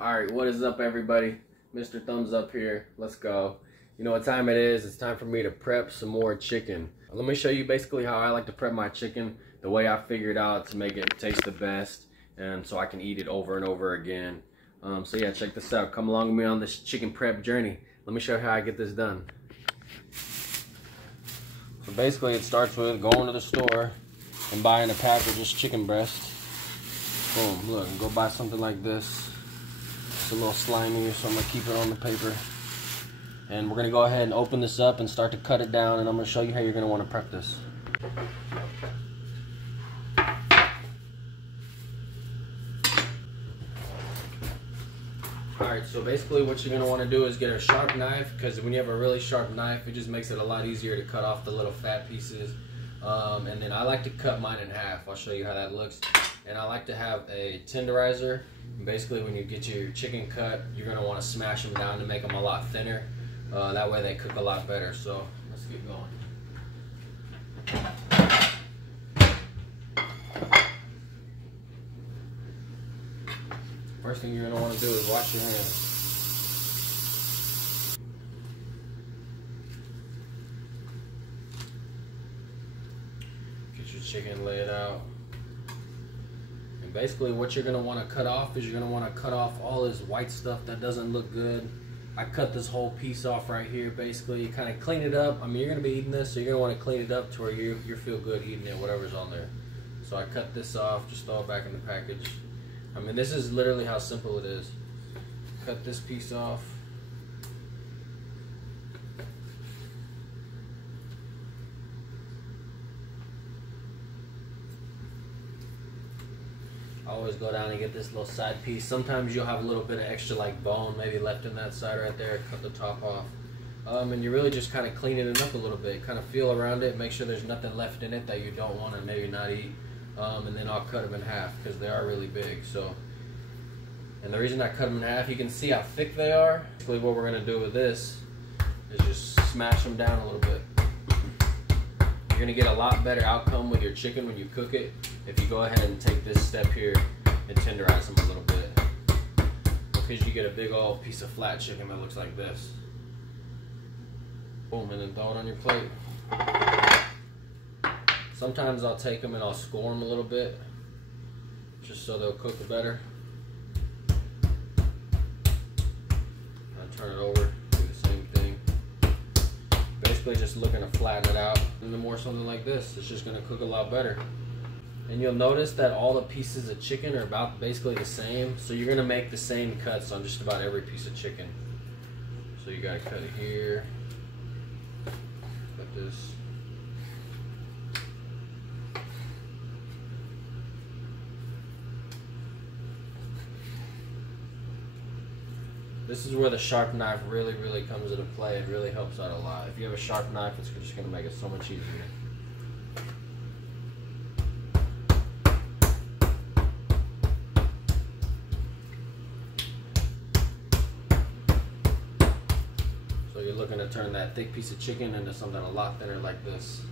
Alright, what is up everybody? Mr. Thumbs Up here. Let's go. You know what time it is? It's time for me to prep some more chicken. Let me show you basically how I like to prep my chicken, the way I figured out to make it taste the best, and so I can eat it over and over again. So yeah, check this out. Come along with me on this chicken prep journey. Let me show you how I get this done. So basically it starts with going to the store and buying a pack of just chicken breast. Boom, look, go buy something like this. It's a little slimy, so I'm gonna keep it on the paper. And we're gonna go ahead and open this up and start to cut it down, and I'm gonna show you how you're gonna wanna prep this. Alright, so basically what you're gonna wanna do is get a sharp knife, because when you have a really sharp knife, it just makes it a lot easier to cut off the little fat pieces. And then I like to cut mine in half. I'll show you how that looks. And I like to have a tenderizer. And basically when you get your chicken cut, you're gonna wanna smash them down to make them a lot thinner. That way they cook a lot better. So let's get going. First thing you're gonna wanna do is wash your hands. Get your chicken laid out. And basically what you're gonna wanna cut off is you're gonna wanna cut off all this white stuff that doesn't look good. I cut this whole piece off right here. Basically, you kind of clean it up. I mean, you're gonna be eating this, so you're gonna want to clean it up to where you feel good eating it, whatever's on there. So I cut this off, just throw it back in the package. I mean, this is literally how simple it is. Cut this piece off. I always go down and get this little side piece. Sometimes you'll have a little bit of extra like bone maybe left in that side right there. Cut the top off. And you're really just kind of cleaning it up a little bit. Kind of feel around it, make sure there's nothing left in it that you don't want to maybe not eat. And then I'll cut them in half because they are really big. So, and the reason I cut them in half, you can see how thick they are. Basically what we're going to do with this is just smash them down a little bit. You're going to get a lot better outcome with your chicken when you cook it if you go ahead and take this step here and tenderize them a little bit, because you get a big old piece of flat chicken that looks like this. Boom, and then throw it on your plate. Sometimes I'll take them and I'll score them a little bit just so they'll cook better. I turn it over, do the same thing. Basically just looking to flatten it out. And the more something like this, it's just gonna cook a lot better. And you'll notice that all the pieces of chicken are about basically the same. So you're gonna make the same cuts on just about every piece of chicken. So you gotta cut it here, cut this. This is where the sharp knife really comes into play. It really helps out a lot. If you have a sharp knife, it's just gonna make it so much easier. You're looking to turn that thick piece of chicken into something a lot thinner like this.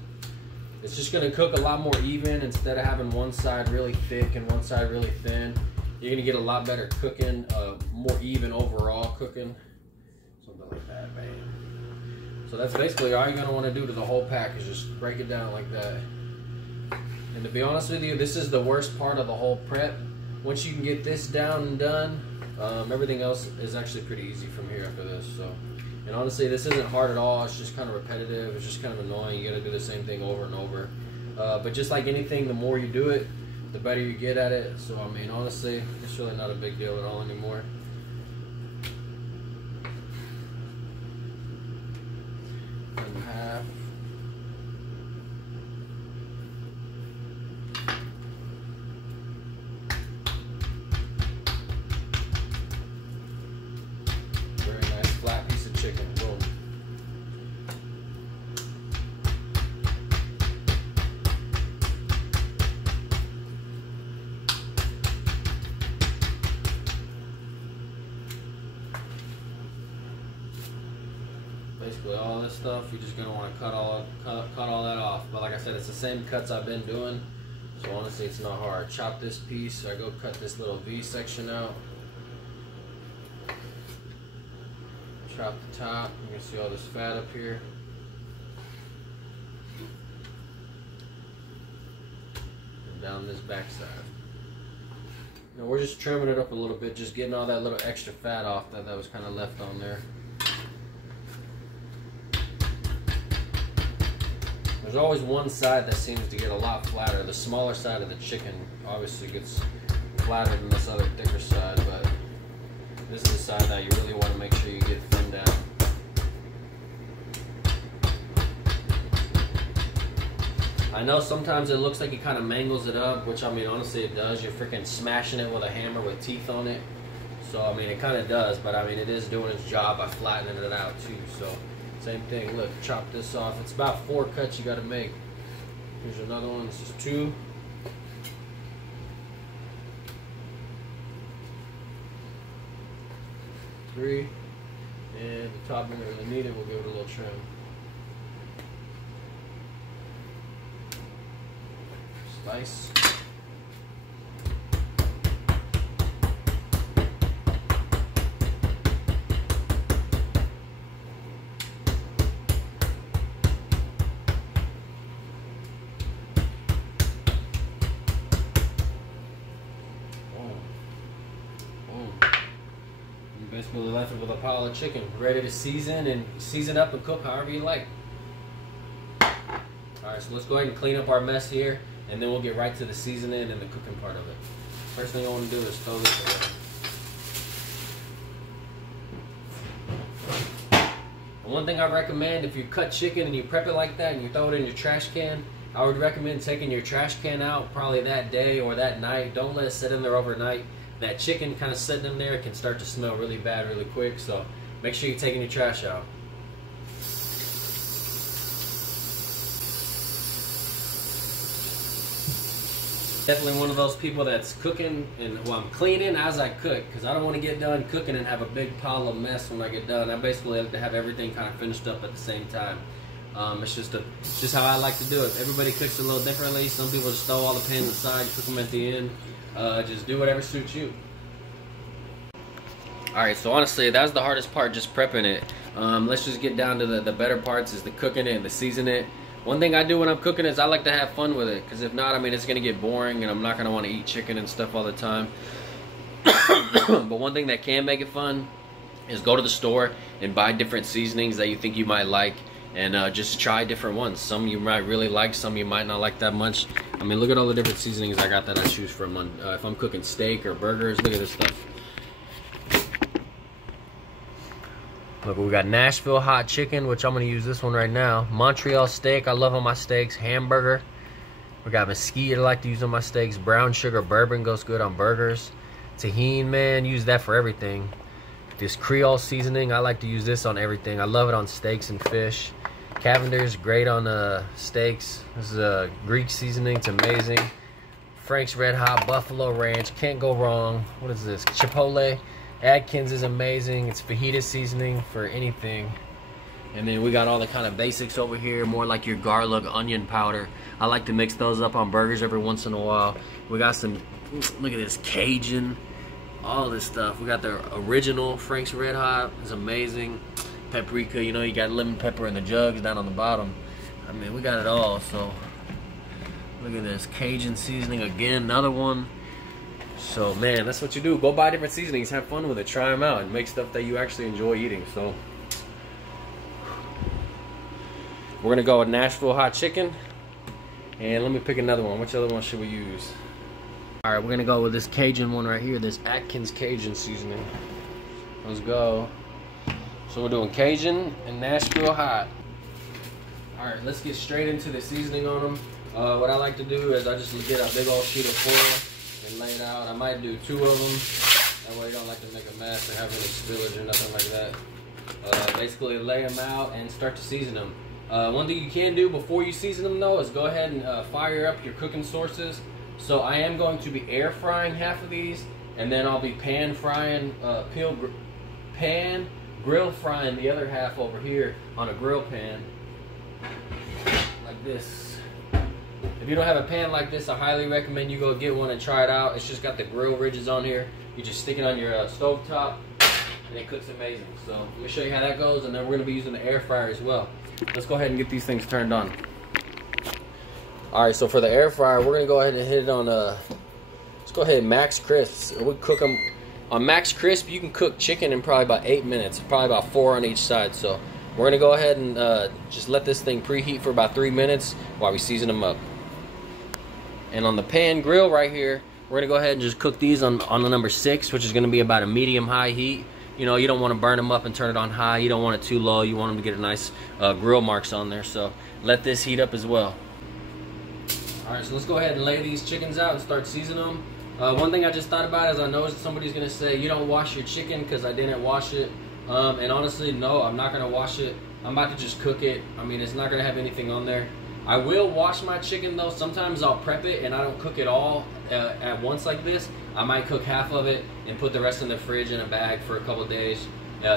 It's just going to cook a lot more even. Instead of having one side really thick and one side really thin, you're going to get a lot better cooking, more even overall cooking. Something like that, man. So that's basically all you're going to want to do to the whole pack is just break it down like that. And to be honest with you, this is the worst part of the whole prep. Once you can get this down and done, everything else is actually pretty easy from here after this. So. And honestly, this isn't hard at all. It's just kind of repetitive. It's just kind of annoying. You got to do the same thing over and over. But just like anything, the more you do it, the better you get at it. So, I mean, honestly, it's really not a big deal at all anymore. And half. Very nice flat piece of chicken. Boom. Basically all this stuff, you're just gonna want to cut all that off. But like I said, it's the same cuts I've been doing. So honestly, it's not hard. Chop this piece. I go cut this little V section out. chop the top. You can see all this fat up here. And down this backside. Now we're just trimming it up a little bit, just getting all that little extra fat off that was kind of left on there. There's always one side that seems to get a lot flatter. The smaller side of the chicken obviously gets flatter than this other thicker side, but this is the side that you really want to make sure you get thinned out. I know sometimes it looks like it kind of mangles it up, which I mean honestly it does. You're freaking smashing it with a hammer with teeth on it. So I mean it kind of does, but I mean it is doing its job by flattening it out too. So same thing, look, chop this off. It's about 4 cuts you got to make. Here's another one, this is 2. Three, and the top doesn't really need it, we'll give it a little trim. Slice. Basically left it with a pile of chicken, ready to season up and cook however you like. Alright, so let's go ahead and clean up our mess here, and then we'll get right to the seasoning and the cooking part of it. First thing I want to do is throw this away. And one thing I recommend, if you cut chicken and you prep it like that and you throw it in your trash can, I would recommend taking your trash can out probably that day or that night. Don't let it sit in there overnight. That chicken kind of sitting in there can start to smell really bad really quick, so make sure you're taking your trash out. Definitely one of those people that's cooking, and well, I'm cleaning as I cook, because I don't want to get done cooking and have a big pile of mess when I get done. I basically like to have everything kind of finished up at the same time. It's just how I like to do it. Everybody cooks a little differently. Some people just throw all the pans aside, cook them at the end. Just do whatever suits you. Alright, so honestly, that's the hardest part, just prepping it. Let's just get down to the better parts, is the cooking it and the seasoning it. One thing I do when I'm cooking is I like to have fun with it, because if not, I mean, it's going to get boring and I'm not going to want to eat chicken and stuff all the time. But one thing that can make it fun is go to the store and buy different seasonings that you think you might like, and just try different ones. Some you might really like, some you might not like that much. I mean, look at all the different seasonings I got that I choose from. If I'm cooking steak or burgers, look at this stuff. Look, we got Nashville hot chicken, which I'm going to use this one right now. Montreal steak, I love on my steaks. Hamburger. We got mesquite, I like to use on my steaks. Brown sugar bourbon goes good on burgers. Tahini, man, use that for everything. This Creole seasoning, I like to use this on everything. I love it on steaks and fish. Cavender's great on steaks. This is a Greek seasoning, it's amazing. Frank's Red Hot, Buffalo Ranch, can't go wrong. What is this? Chipotle. Atkins is amazing. It's fajita seasoning for anything. And then we got all the kind of basics over here, more like your garlic, onion powder. I like to mix those up on burgers every once in a while. We got some, look at this, Cajun, all this stuff. We got the original Frank's Red Hot, it's amazing. Paprika, you know, you got lemon pepper in the jugs down on the bottom. I mean, we got it all. So look at this, Cajun seasoning again, another one. So man, that's what you do. Go buy different seasonings, have fun with it, try them out, and make stuff that you actually enjoy eating. So we're gonna go with Nashville hot chicken, and let me pick another one. Which other one should we use? All right, we're gonna go with this Cajun one right here, this Atkins Cajun seasoning. Let's go. So we're doing Cajun and Nashville hot. All right, let's get straight into the seasoning on them. What I like to do is I just get a big old sheet of foil and lay it out. I might do 2 of them. That way you don't like to make a mess or have any spillage or nothing like that. Basically lay them out and start to season them. One thing you can do before you season them though is go ahead and fire up your cooking sources. So I am going to be air frying half of these, and then I'll be pan grill frying the other half over here on a grill pan like this. If you don't have a pan like this, I highly recommend you go get one and try it out. It's just got the grill ridges on here. You just stick it on your stove top, and it cooks amazing. So let me show you how that goes, and then we're gonna be using the air fryer as well. Let's go ahead and get these things turned on. All right, so for the air fryer, we're gonna go ahead and hit it on let's go ahead max crisp. We cook them on max crisp. You can cook chicken in probably about 8 minutes, probably about 4 on each side. So we're gonna go ahead and just let this thing preheat for about 3 minutes while we season them up. And on the pan grill right here, we're gonna go ahead and just cook these on the number 6, which is gonna be about a medium-high heat. You know, you don't want to burn them up and turn it on high. You don't want it too low. You want them to get a nice grill marks on there. So let this heat up as well. All right, so let's go ahead and lay these chickens out and start seasoning them. One thing I just thought about is I know somebody's gonna say you don't wash your chicken because I didn't wash it. And honestly, no, I'm not gonna wash it. I'm about to just cook it. I mean, it's not gonna have anything on there. I will wash my chicken though. Sometimes I'll prep it and I don't cook it all at once like this. I might cook half of it and put the rest in the fridge in a bag for a couple of days,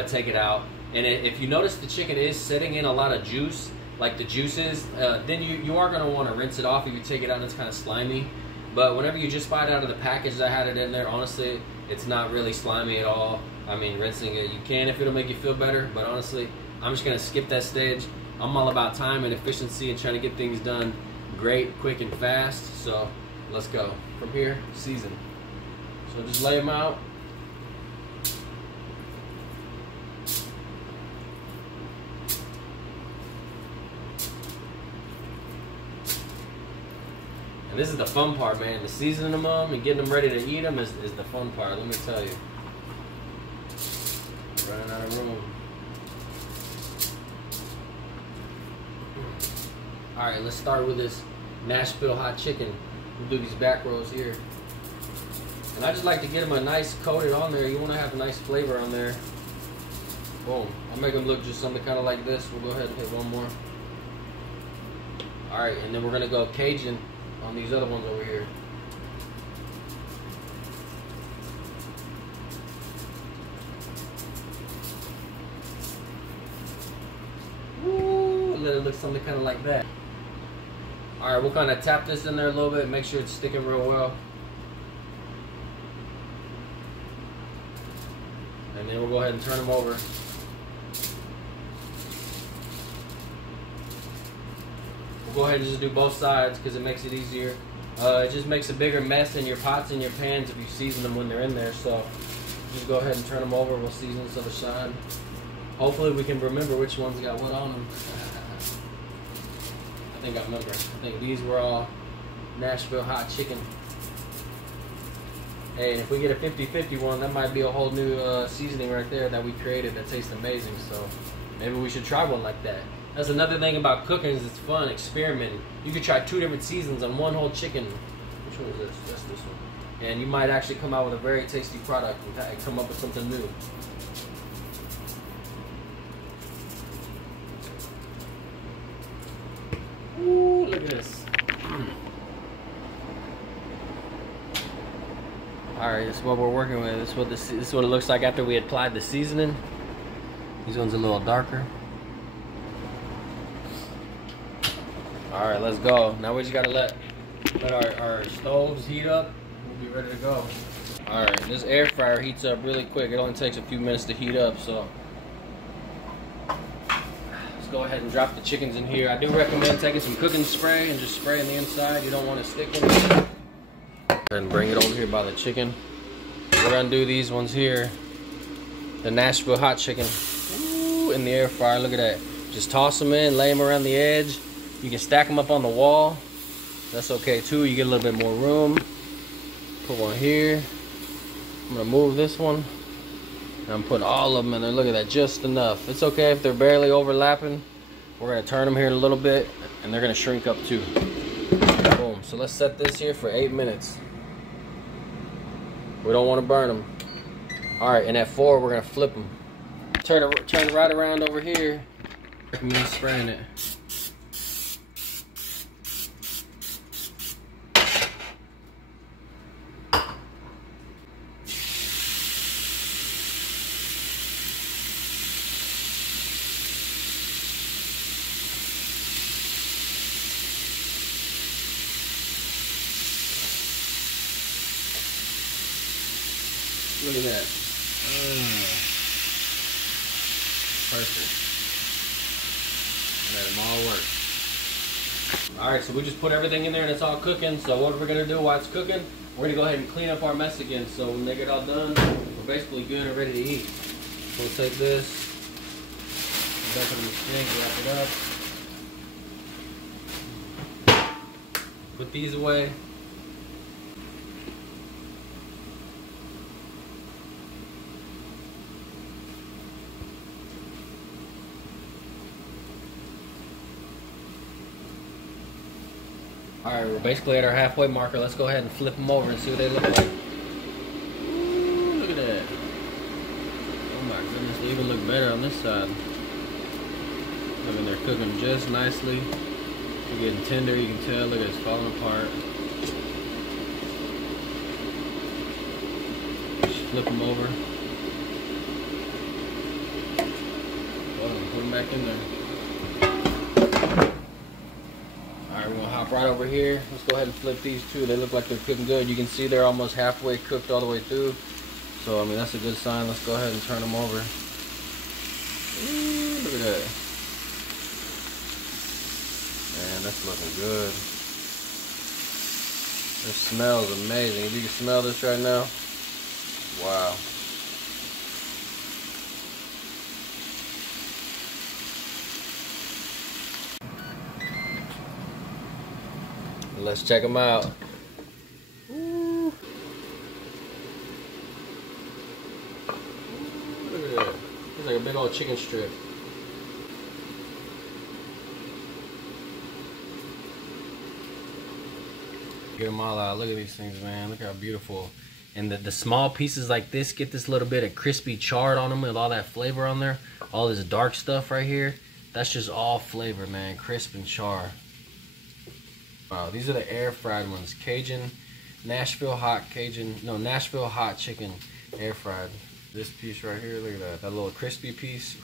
take it out. And if you notice the chicken is sitting in a lot of juice, like the juices, then you are gonna wanna rinse it off if you take it out and it's kind of slimy. But whenever you just buy it out of the package that had it in there, honestly, it's not really slimy at all. I mean, rinsing it, you can if it'll make you feel better, but honestly, I'm just gonna skip that stage. I'm all about time and efficiency and trying to get things done great, quick, and fast. So let's go. From here, season. So just lay them out. And this is the fun part, man. The seasoning them and getting them ready to eat them is the fun part, let me tell you. Running out of room. Alright, let's start with this Nashville hot chicken. We'll do these back rows here. And I just like to get them a nice coated on there. You want to have a nice flavor on there. Boom. I'll make them look just something kind of like this. We'll go ahead and hit one more. Alright, and then we're going to go Cajun on these other ones over here. Woo, let it look something kind of like that. Alright, we'll kind of tap this in there a little bit, make sure it's sticking real well. And then we'll go ahead and turn them over. We'll go ahead and just do both sides because it makes it easier. It just makes a bigger mess in your pots and your pans if you season them when they're in there. So just go ahead and turn them over. We'll season this other side. Hopefully we can remember which ones got what on them. I think I remember. I think these were all Nashville hot chicken. Hey, and if we get a 50-50 one, that might be a whole new seasoning right there that we created that tastes amazing. So maybe we should try one like that. That's another thing about cooking is it's fun, experimenting. You could try 2 different seasons on one whole chicken. Which one is this? That's this one. And you might actually come out with a very tasty product and come up with something new. Ooh, look at this. Alright, this is what we're working with. This is what it looks like after we applied the seasoning. These ones are a little darker. Alright, let's go. Now we just gotta let our stoves heat up. We'll be ready to go. Alright, this air fryer heats up really quick. It only takes a few minutes to heat up, so let's go ahead and drop the chickens in here. I do recommend taking some cooking spray and just spraying the inside. You don't want to stick in it. And bring it over here by the chicken. We're gonna do these ones here. The Nashville hot chicken. Ooh, in the air fryer, look at that. Just toss them in, lay them around the edge. You can stack them up on the wall. That's okay too. You get a little bit more room. Put one here. I'm gonna move this one. And I'm putting all of them in there. Look at that, just enough. It's okay if they're barely overlapping. We're gonna turn them here in a little bit and they're gonna shrink up too. Boom. So let's set this here for 8 minutes. We don't want to burn them. All right, and at 4, we're gonna flip them. Turn it right around over here. Recommend spraying it. Look at that. Perfect. Let them all work. Alright, so we just put everything in there and it's all cooking. So what we're going to do while it's cooking, we're going to go ahead and clean up our mess again. So when they get all done, we're basically good and ready to eat. So we'll take this, dump it in the sink, wrap it up. Put these away. Alright, we're basically at our halfway marker. Let's go ahead and flip them over and see what they look like. Ooh, look at that. Oh my goodness, they even look better on this side. I mean, they're cooking just nicely. They're getting tender, you can tell. Look at it, it's falling apart. Just flip them over. Oh, put them back in there. Alright, we're going to hop right over here. Let's go ahead and flip these two. They look like they're cooking good. You can see they're almost halfway cooked all the way through. So, I mean, that's a good sign. Let's go ahead and turn them over. Ooh, look at that. Man, that's looking good. This smells amazing. If you can smell this right now. Wow. Let's check them out. Ooh. Look at that. It's like a big old chicken strip. Get them all out. Look at these things, man. Look how beautiful. And the small pieces like this get this little bit of crispy chard on them with all that flavor on there. All this dark stuff right here. That's just all flavor, man. Crisp and char. Wow, these are the air fried ones. Nashville hot chicken air fried. This piece right here, look at that little crispy piece.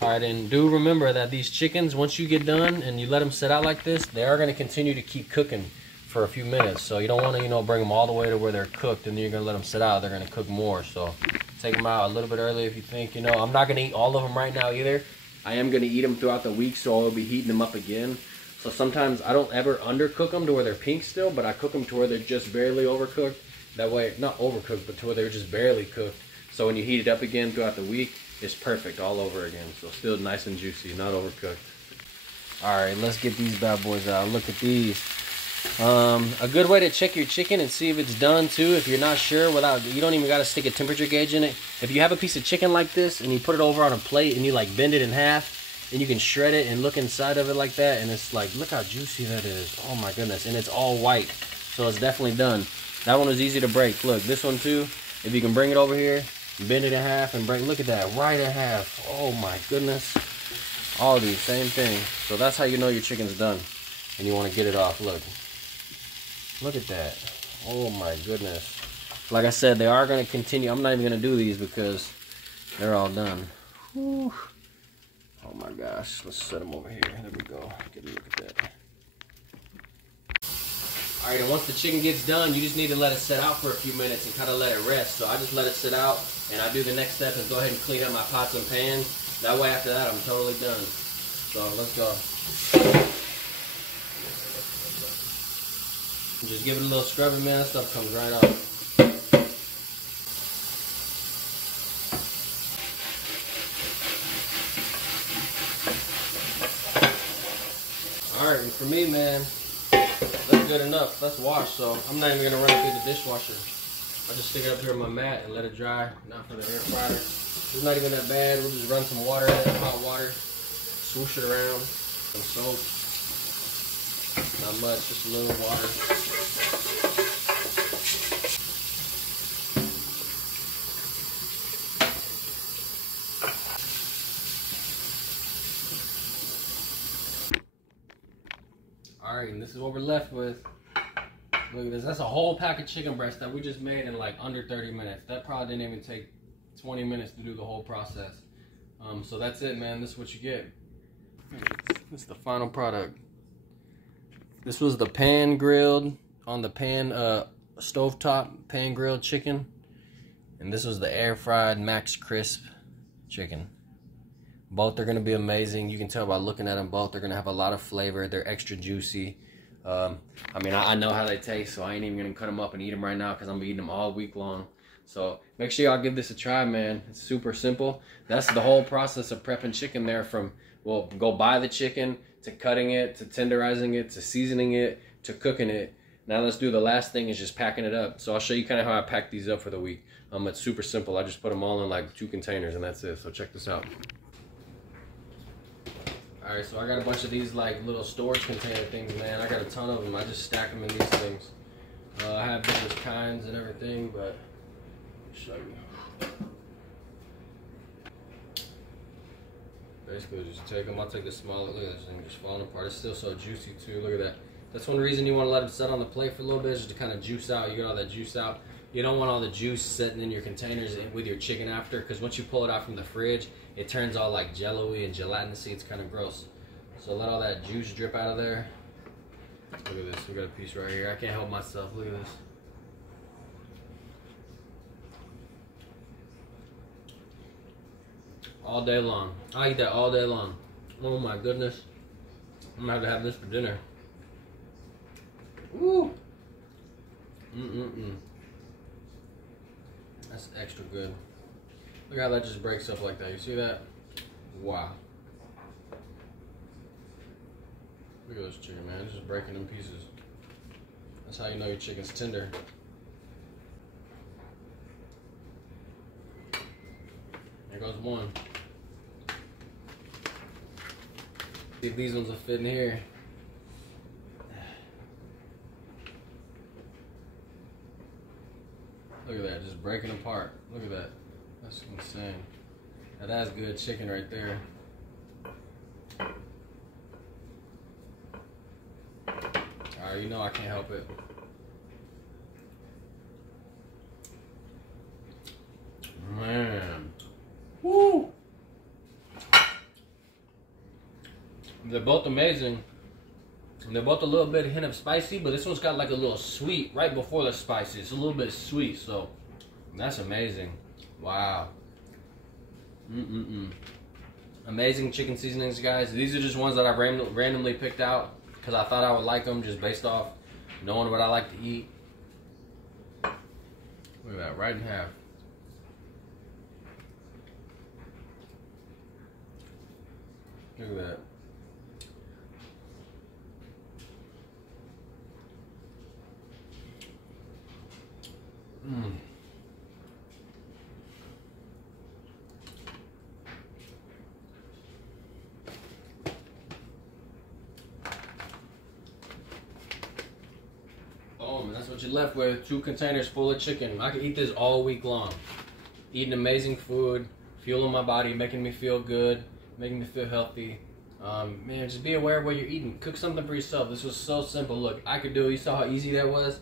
Alright, and do remember that these chickens, once you get done and you let them sit out like this, they are going to continue to keep cooking for a few minutes. So you don't want to, bring them all the way to where they're cooked and then you're going to let them sit out. They're going to cook more. So take them out a little bit early if you think, I'm not going to eat all of them right now either. I am going to eat them throughout the week, so I'll be heating them up again. So sometimes I don't ever undercook them to where they're pink still, but I cook them to where they're just barely overcooked. That way, not overcooked, but to where they're just barely cooked. So when you heat it up again throughout the week, it's perfect all over again. So still nice and juicy, not overcooked. Alright, let's get these bad boys out. Look at these. A good way to check your chicken and see if it's done too, if you're not sure, you don't even got to stick a temperature gauge in it. If you have a piece of chicken like this and you put it over on a plate and you like bend it in half, and you can shred it and look inside of it like that, and it's like, look how juicy that is. Oh my goodness. And it's all white, so it's definitely done. That one was easy to break. Look, this one too, if you can bring it over here, bend it in half and break, look at that, right in half. Oh my goodness. All these, same thing. So that's how you know your chicken's done and you want to get it off. Look at that. Oh my goodness. Like I said, they are going to continue. I'm not even going to do these because they're all done. Whew. Oh my gosh, let's set them over here. There we go. Get a look at that. Alright, and once the chicken gets done, you just need to let it sit out for a few minutes and kind of let it rest. So I just let it sit out, and I do the next step and go ahead and clean up my pots and pans. That way after that, I'm totally done. So let's go. Just give it a little scrubbing, man. That stuff comes right off. Alright, and for me, man, that's good enough. Let's wash, so I'm not even going to run it through the dishwasher. I just stick it up here on my mat and let it dry. Not for the air fryer. It's not even that bad. We'll just run some water in it, hot water, swoosh it around, some soap. Not much, just a little water. Alright, and this is what we're left with. Look at this. That's a whole pack of chicken breast that we just made in like under 30 minutes. That probably didn't even take 20 minutes to do the whole process. So that's it, man. This is what you get. This is the final product. This was the pan grilled, on the pan, stovetop pan grilled chicken. And this was the air fried max crisp chicken. Both are gonna be amazing. You can tell by looking at them both. They're gonna have a lot of flavor. They're extra juicy. I mean, I know how they taste, so I ain't even gonna cut them up and eat them right now because I'm eating them all week long. So make sure y'all give this a try, man. It's super simple. That's the whole process of prepping chicken there, from, well, go buy the chicken, to cutting it, to tenderizing it, to seasoning it, to cooking it. Now let's do the last thing, is just packing it up. So I'll show you kind of how I pack these up for the week. It's super simple. I just put them all in like 2 containers and that's it. So check this out. Alright, so I got a bunch of these like little storage container things, man. I got a ton of them. I just stack them in these things. I have different kinds and everything, but I'll show you. Basically, just take them. I'll take the smaller. Look at this thing just falling apart. It's still so juicy too. Look at that. That's one reason you want to let them set on the plate for a little bit, is just to kind of juice out. You get all that juice out. You don't want all the juice sitting in your containers with your chicken after, because once you pull it out from the fridge, it turns all like jello-y and gelatinous-y. It's kind of gross. So let all that juice drip out of there. Look at this. We got a piece right here. I can't help myself. Look at this. All day long. I eat that all day long. Oh my goodness. I'm gonna have to have this for dinner. Woo! That's extra good. Look how that just breaks up like that. You see that? Wow. Look at this chicken, man. It's just breaking in pieces. That's how you know your chicken's tender. There goes one. See if these ones will fit in here. Look at that, just breaking apart. Look at that. That's insane. Now that's good chicken right there. Alright, you know I can't help it. Man. Woo! They're both amazing. They're both a little bit hint of spicy, but this one's got like a little sweet right before the spicy. It's a little bit sweet, so that's amazing. Wow. Amazing chicken seasonings, guys. These are just ones that I randomly picked out because I thought I would like them, just based off knowing what I like to eat. Look at that, right in half. Look at that. Boom, that's what you're left with. 2 containers full of chicken. I could eat this all week long. Eating amazing food, fueling my body, making me feel good, making me feel healthy. Man, just be aware of what you're eating. Cook something for yourself. This was so simple. Look, I could do it. You saw how easy that was?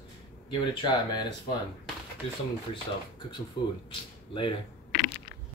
Give it a try, man. It's fun. Do something for yourself. Cook some food. Later.